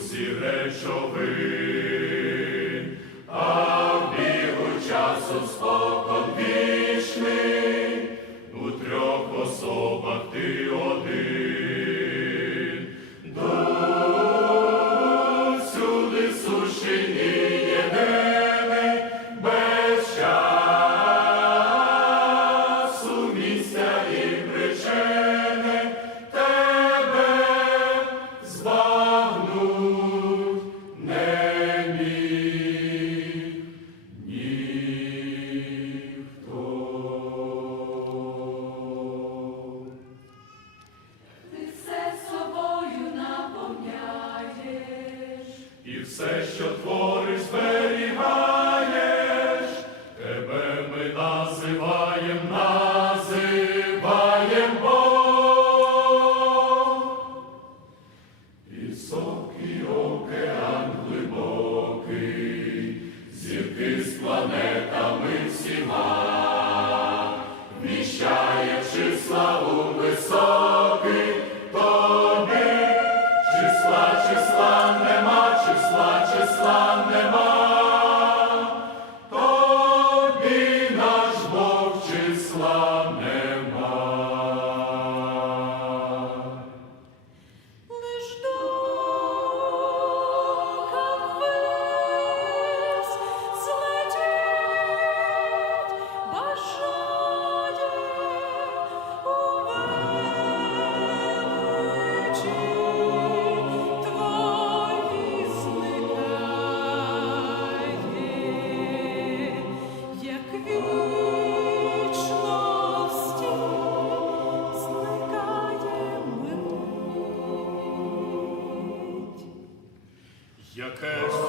Всі речови, а в бігу часу спокон вічний у трьох особах ти. що Твоя Your curse.